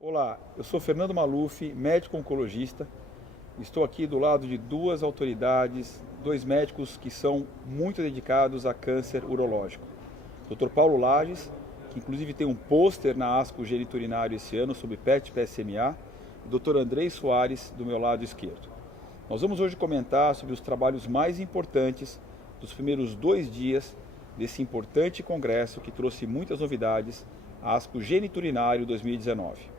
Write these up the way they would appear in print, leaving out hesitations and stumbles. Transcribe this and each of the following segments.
Olá, eu sou Fernando Maluf, médico oncologista. Estou aqui do lado de duas autoridades, dois médicos que são muito dedicados a câncer urológico. Dr. Paulo Lages, que inclusive tem um pôster na ASCO Geniturinário esse ano sobre PET-PSMA, e Dr. Andrei Soares, do meu lado esquerdo. Nós vamos hoje comentar sobre os trabalhos mais importantes dos primeiros 2 dias desse importante congresso que trouxe muitas novidades, a ASCO Geniturinário 2019.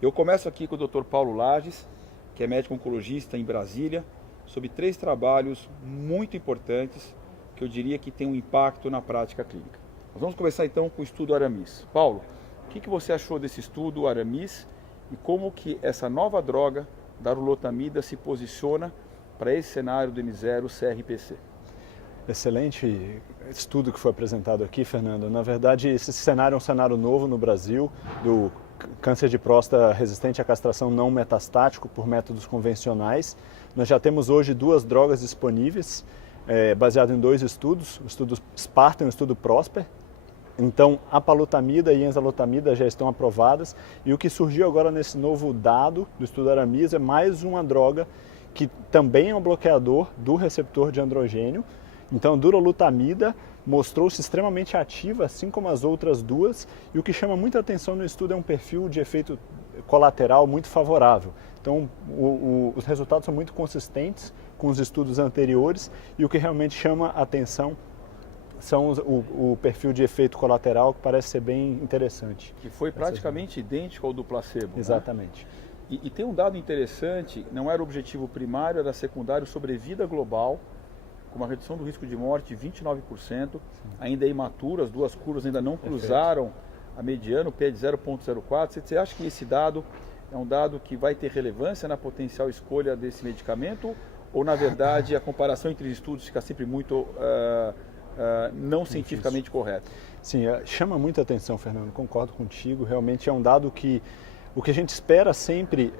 Eu começo aqui com o Dr. Paulo Lages, que é médico oncologista em Brasília, sobre 3 trabalhos muito importantes que eu diria que tem um impacto na prática clínica. Nós vamos começar então com o estudo Aramis. Paulo, o que você achou desse estudo Aramis e como que essa nova droga, darolutamida, se posiciona para esse cenário do M0 CRPC? Excelente estudo que foi apresentado aqui, Fernando. Na verdade, esse cenário é um cenário novo no Brasil, do câncer de próstata resistente à castração não metastático por métodos convencionais. Nós já temos hoje 2 drogas disponíveis, baseado em 2 estudos, o estudo Spartan e o estudo Prosper. Então, a apalutamida e a enzalutamida já estão aprovadas, e o que surgiu agora nesse novo dado do estudo Aramis é mais uma droga que também é um bloqueador do receptor de androgênio. Então, a durolutamida mostrou-se extremamente ativa, assim como as outras 2, e o que chama muita atenção no estudo é um perfil de efeito colateral muito favorável. Então, os resultados são muito consistentes com os estudos anteriores, e o que realmente chama a atenção são o perfil de efeito colateral, que parece ser bem interessante. Que foi praticamente idêntico ao do placebo. Exatamente. Né? E tem um dado interessante, não era o objetivo primário, era secundário, sobrevida global, com uma redução do risco de morte de 29%, ainda é imaturo, as 2 curvas ainda não cruzaram a mediana, o P é de 0,04. Você acha que esse dado é um dado que vai ter relevância na potencial escolha desse medicamento? Ou, na verdade, a comparação entre estudos fica sempre muito não cientificamente correta? Sim, chama muita atenção, Fernando, concordo contigo. Realmente é um dado que o que a gente espera sempre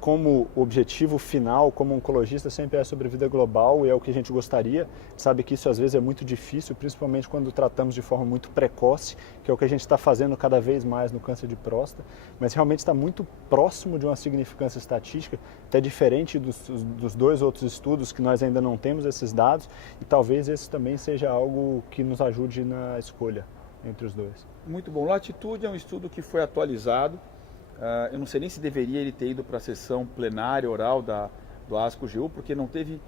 como objetivo final, como oncologista, sempre é a sobrevida global, e é o que a gente gostaria. Sabe que isso às vezes é muito difícil, principalmente quando tratamos de forma muito precoce, que é o que a gente está fazendo cada vez mais no câncer de próstata, mas realmente está muito próximo de uma significância estatística, até diferente dos 2 outros estudos que nós ainda não temos esses dados, e talvez esse também seja algo que nos ajude na escolha entre os 2. Muito bom. Latitude é um estudo que foi atualizado. Eu não sei nem se deveria ele ter ido para a sessão plenária oral do ASCO-GU, porque não teve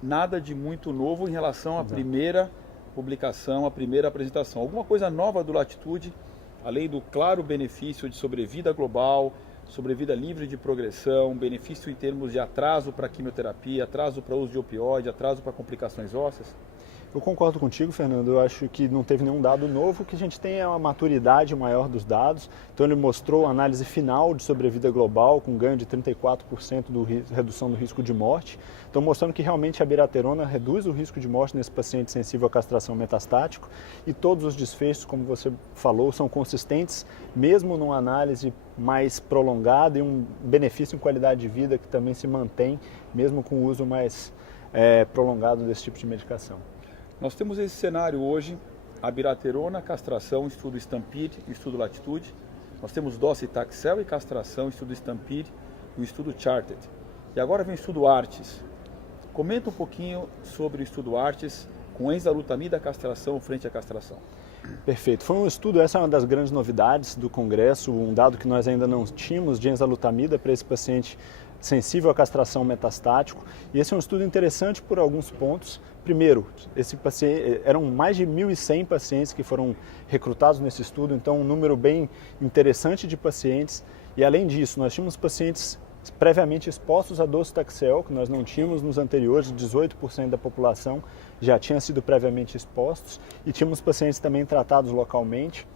nada de muito novo em relação à primeira publicação, à primeira apresentação. Alguma coisa nova do Latitude, além do claro benefício de sobrevida global, sobrevida livre de progressão, benefício em termos de atraso para quimioterapia, atraso para uso de opioide, atraso para complicações ósseas? Eu concordo contigo, Fernando. Eu acho que não teve nenhum dado novo. O que a gente tem é uma maturidade maior dos dados. Então, ele mostrou a análise final de sobrevida global, com ganho de 34% de redução do risco de morte. Então, mostrando que realmente a abiraterona reduz o risco de morte nesse paciente sensível à castração metastático. E todos os desfechos, como você falou, são consistentes, mesmo numa análise mais prolongada, e um benefício em qualidade de vida que também se mantém, mesmo com o uso mais prolongado desse tipo de medicação. Nós temos esse cenário hoje, abiraterona, castração, estudo Stampede, estudo Latitude. Nós temos docetaxel e castração, estudo Stampede e o estudo Charted. E agora vem o estudo Artes. Comenta um pouquinho sobre o estudo Artes com enzalutamida castração frente à castração. Perfeito. Foi um estudo, essa é uma das grandes novidades do Congresso, um dado que nós ainda não tínhamos de enzalutamida para esse paciente sensível à castração metastático. E esse é um estudo interessante por alguns pontos. Primeiro, esse paciente, eram mais de 1.100 pacientes que foram recrutados nesse estudo, então um número bem interessante de pacientes. E além disso, nós tínhamos pacientes previamente expostos a docetaxel, que nós não tínhamos nos anteriores, 18% da população já tinha sido previamente expostos, e tínhamos pacientes também tratados localmente.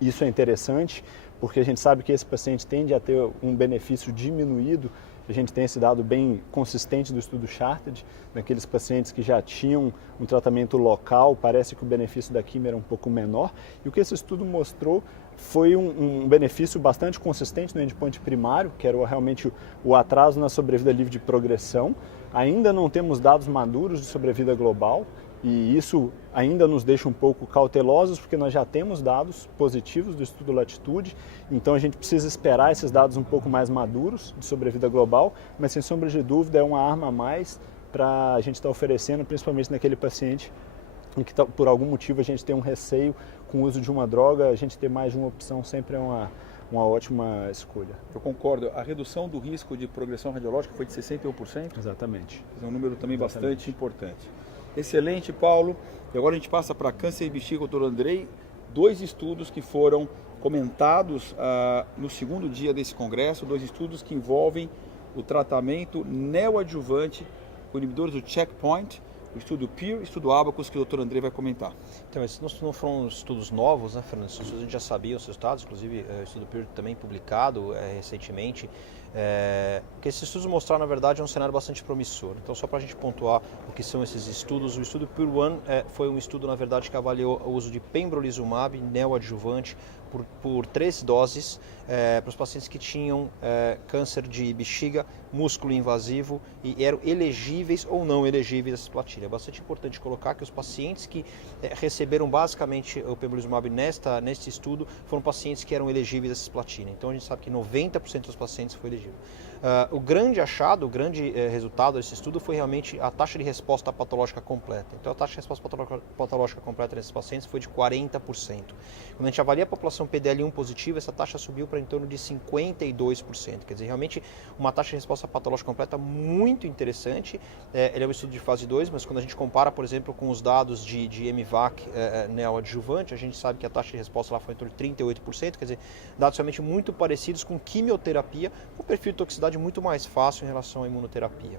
Isso é interessante, porque a gente sabe que esse paciente tende a ter um benefício diminuído. A gente tem esse dado bem consistente do estudo Charted, naqueles pacientes que já tinham um tratamento local, parece que o benefício da quimio era um pouco menor. E o que esse estudo mostrou foi um benefício bastante consistente no endpoint primário, que era realmente o atraso na sobrevida livre de progressão. Ainda não temos dados maduros de sobrevida global, E isso ainda nos deixa um pouco cautelosos, porque nós já temos dados positivos do estudo Latitude, então a gente precisa esperar esses dados um pouco mais maduros de sobrevida global, mas sem sombra de dúvida é uma arma a mais para a gente estar oferecendo, principalmente naquele paciente em que por algum motivo a gente tem um receio com o uso de uma droga, a gente ter mais de uma opção sempre é uma ótima escolha. Eu concordo. A redução do risco de progressão radiológica foi de 61%? Exatamente. É um número também bastante importante. Excelente, Paulo. E agora a gente passa para câncer de bexiga, doutor Andrei. 2 estudos que foram comentados no segundo dia desse congresso, 2 estudos que envolvem o tratamento neoadjuvante com inibidores do checkpoint, o estudo PEER e o estudo Abacus, que o doutor Andrei vai comentar. Então, esses não foram estudos novos, né, Fernando? Esses estudos a gente já sabia os resultados, inclusive o estudo PEER também publicado recentemente. O que esses estudos mostraram, na verdade, é um cenário bastante promissor. Então, só para a gente pontuar o que são esses estudos, o estudo PEER-1 foi um estudo, na verdade, que avaliou o uso de pembrolizumab neoadjuvante por 3 doses para os pacientes que tinham câncer de bexiga, músculo invasivo e eram elegíveis ou não elegíveis a cisplatina. É bastante importante colocar que os pacientes que receberam basicamente o pembrolizumab neste estudo foram pacientes que eram elegíveis a cisplatina. Então a gente sabe que 90% dos pacientes foi elegível. O grande achado, o grande resultado desse estudo foi realmente a taxa de resposta patológica completa. Então a taxa de resposta patológica completa nesses pacientes foi de 40%. Quando a gente avalia a população PDL1 positiva, essa taxa subiu para em torno de 52%. Quer dizer, realmente uma taxa de resposta patológica completa muito interessante. Ele é um estudo de fase 2, mas quando a gente compara, por exemplo, com os dados de MVAC neoadjuvante, a gente sabe que a taxa de resposta lá foi em torno de 38%, quer dizer, dados realmente muito parecidos com quimioterapia, com perfil de toxicidade muito mais fácil em relação à imunoterapia.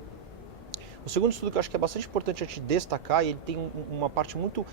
O segundo estudo que eu acho que é bastante importante a gente destacar, e ele tem uma parte muito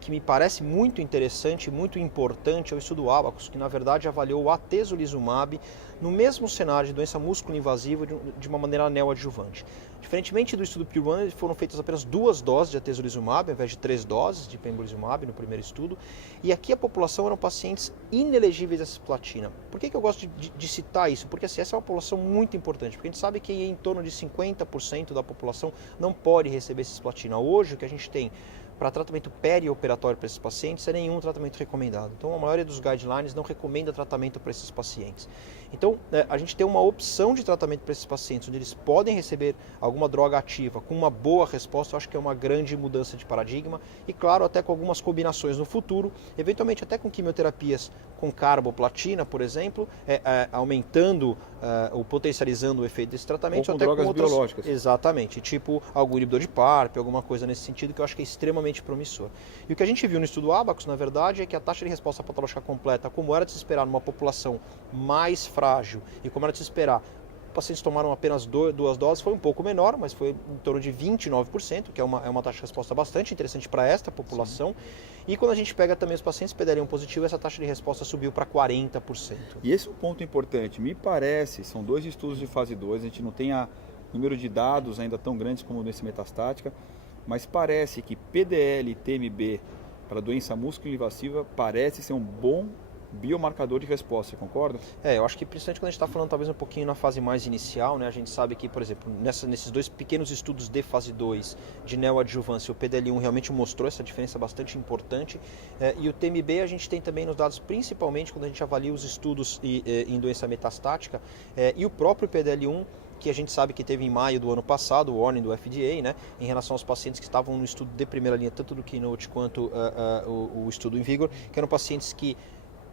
que me parece muito interessante, muito importante, é o estudo Abacus, que na verdade avaliou o atezolizumab no mesmo cenário de doença músculo-invasiva de uma maneira neoadjuvante. Diferentemente do estudo PEER-1, foram feitas apenas 2 doses de atezolizumab, ao invés de 3 doses de pembrolizumab no primeiro estudo, e aqui a população eram pacientes inelegíveis a cisplatina. Por que eu gosto de citar isso? Porque assim, essa é uma população muito importante, porque a gente sabe que em torno de 50% da população não pode receber cisplatina. Hoje, o que a gente tem para tratamento perioperatório para esses pacientes é nenhum tratamento recomendado. Então, a maioria dos guidelines não recomenda tratamento para esses pacientes. Então, a gente tem uma opção de tratamento para esses pacientes, onde eles podem receber alguma droga ativa com uma boa resposta. Eu acho que é uma grande mudança de paradigma e, claro, até com algumas combinações no futuro, eventualmente até com quimioterapias com carboplatina, por exemplo, aumentando ou potencializando o efeito desse tratamento. Ou com até drogas com outras, biológicas. Exatamente, tipo algum inibidor de PARP, alguma coisa nesse sentido que eu acho que é extremamente promissor. E o que a gente viu no estudo Abacus, na verdade, é que a taxa de resposta patológica completa, como era de se esperar numa população mais frágil e como era de se esperar, pacientes tomaram apenas 2 doses, foi um pouco menor, mas foi em torno de 29%, que é uma taxa de resposta bastante interessante para esta população. Sim. E quando a gente pega também os pacientes PDL1 positivo, essa taxa de resposta subiu para 40%. E esse é um ponto importante. Me parece, são 2 estudos de fase 2, a gente não tem número de dados ainda tão grandes como nesse metastática, mas parece que PDL e TMB para doença músculo-invasiva parece ser um bom biomarcador de resposta, você concorda? Eu acho que principalmente quando a gente está falando talvez um pouquinho na fase mais inicial, né, a gente sabe que, por exemplo, nesses 2 pequenos estudos de fase 2 de neoadjuvância, o PDL1 realmente mostrou essa diferença bastante importante, e o TMB a gente tem também nos dados, principalmente quando a gente avalia os estudos em doença metastática, e o próprio PDL1, que a gente sabe que teve em maio do ano passado, o warning do FDA, né, em relação aos pacientes que estavam no estudo de primeira linha, tanto do Keynote quanto o estudo em vigor, que eram pacientes que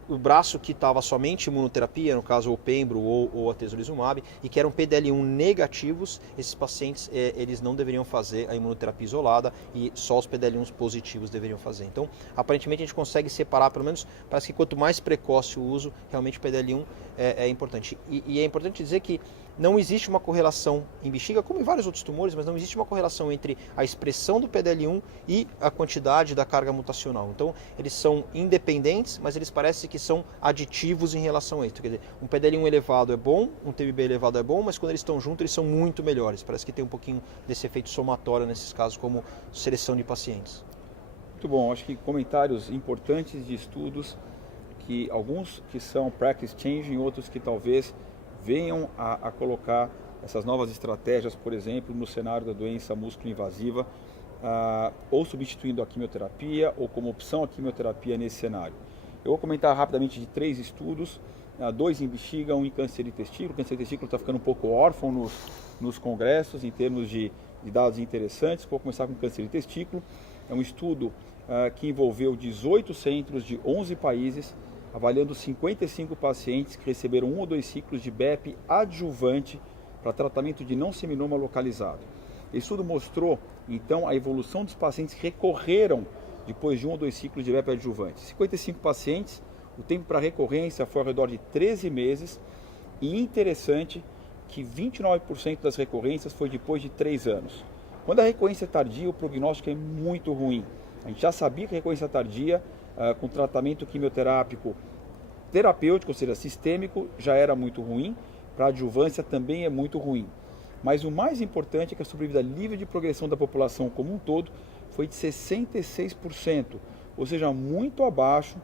o braço que estava somente imunoterapia, no caso o pembro ou a atezolizumab, e que eram PDL1 negativos, esses pacientes eles não deveriam fazer a imunoterapia isolada e só os PDL1 positivos deveriam fazer. Então, aparentemente a gente consegue separar, pelo menos parece que quanto mais precoce o uso, realmente o PDL1 é importante. E é importante dizer que não existe uma correlação em bexiga, como em vários outros tumores, mas não existe uma correlação entre a expressão do PDL1 e a quantidade da carga mutacional. Então, eles são independentes, mas eles parecem que são aditivos em relação a isso. Quer dizer, um PDL1 elevado é bom, um TMB elevado é bom, mas quando eles estão juntos, eles são muito melhores. Parece que tem um pouquinho desse efeito somatório nesses casos, como seleção de pacientes. Muito bom, acho que comentários importantes de estudos, que alguns que são practice changing, outros que talvez venham a colocar essas novas estratégias, por exemplo, no cenário da doença músculo-invasiva, ou substituindo a quimioterapia ou como opção a quimioterapia nesse cenário. Eu vou comentar rapidamente de 3 estudos, 2 em bexiga, 1 em câncer de testículo. O câncer de testículo está ficando um pouco órfão nos congressos em termos de dados interessantes. Vou começar com câncer de testículo. É um estudo que envolveu 18 centros de 11 países, avaliando 55 pacientes que receberam 1 ou 2 ciclos de BEP adjuvante para tratamento de não seminoma localizado. Esse estudo mostrou, então, a evolução dos pacientes que recorreram depois de 1 ou 2 ciclos de BEP adjuvante. 55 pacientes, o tempo para recorrência foi ao redor de 13 meses e interessante que 29% das recorrências foi depois de 3 anos. Quando a recorrência é tardia, o prognóstico é muito ruim. A gente já sabia que a recorrência tardia, com tratamento quimioterápico terapêutico, ou seja, sistêmico, já era muito ruim, para adjuvância também é muito ruim. Mas o mais importante é que a sobrevida livre de progressão da população como um todo foi de 66%, ou seja, muito abaixo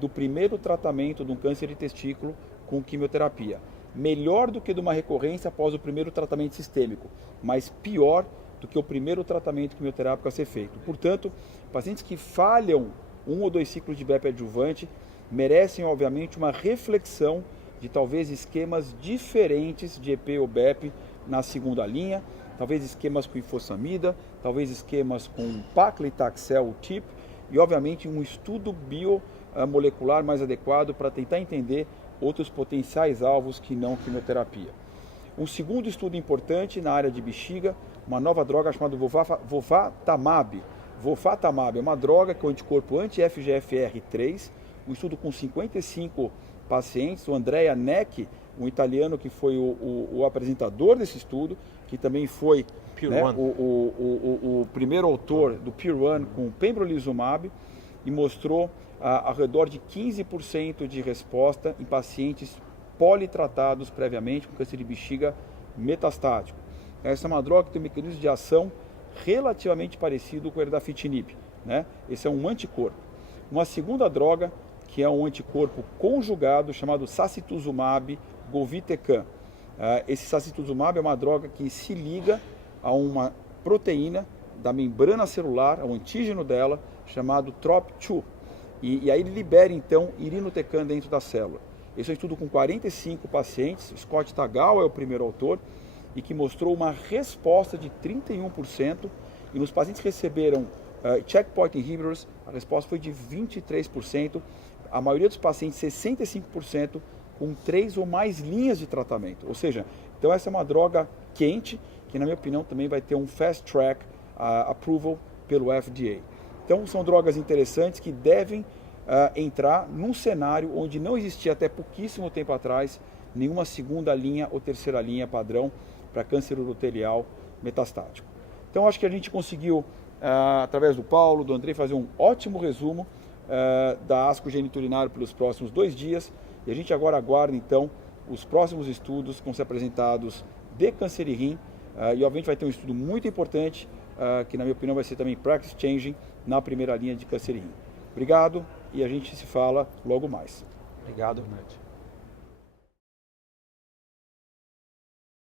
do primeiro tratamento de um câncer de testículo com quimioterapia. Melhor do que de uma recorrência após o primeiro tratamento sistêmico, mas pior do que o primeiro tratamento quimioterápico a ser feito. Portanto, pacientes que falham 1 ou 2 ciclos de BEP adjuvante merecem, obviamente, uma reflexão de talvez esquemas diferentes de EP ou BEP na segunda linha, talvez esquemas com ifosfamida, talvez esquemas com paclitaxel, o TIP, e obviamente um estudo biomolecular mais adequado para tentar entender outros potenciais alvos que não quimioterapia. Um segundo estudo importante na área de bexiga, uma nova droga chamada Vovatamab. Vovatamab é uma droga que é um anticorpo anti-FGFR3, um estudo com 55 pacientes, o Andrea Necchi, um italiano que foi o apresentador desse estudo, que também foi o primeiro autor do PIR1 com pembrolizumab e mostrou ao redor de 15% de resposta em pacientes politratados previamente com câncer de bexiga metastático. Essa é uma droga que tem um mecanismo de ação relativamente parecido com o erdafitinib, né? Esse é um anticorpo. Uma segunda droga, que é um anticorpo conjugado, chamado sacituzumab govitecan. Esse sacituzumab é uma droga que se liga a uma proteína da membrana celular, ao antígeno dela, chamado TROP2. E aí ele libera, então, irinotecan dentro da célula. Esse é um estudo com 45 pacientes, Scott Tagawa é o primeiro autor, e que mostrou uma resposta de 31%, e nos pacientes que receberam checkpoint inhibitors, a resposta foi de 23%, a maioria dos pacientes, 65%, com 3 ou mais linhas de tratamento. Ou seja, então essa é uma droga quente, que na minha opinião também vai ter um fast track approval pelo FDA. Então são drogas interessantes que devem entrar num cenário onde não existia até pouquíssimo tempo atrás nenhuma segunda linha ou terceira linha padrão para câncer urotelial metastático. Então acho que a gente conseguiu, através do Paulo, do Andrei, fazer um ótimo resumo da ASCO geniturinário pelos próximos 2 dias, e a gente agora aguarda então os próximos estudos que vão ser apresentados de câncer de rim, e obviamente vai ter um estudo muito importante, que na minha opinião vai ser também practice changing na primeira linha de câncer de rim. Obrigado e a gente se fala logo mais. Obrigado. Boa noite.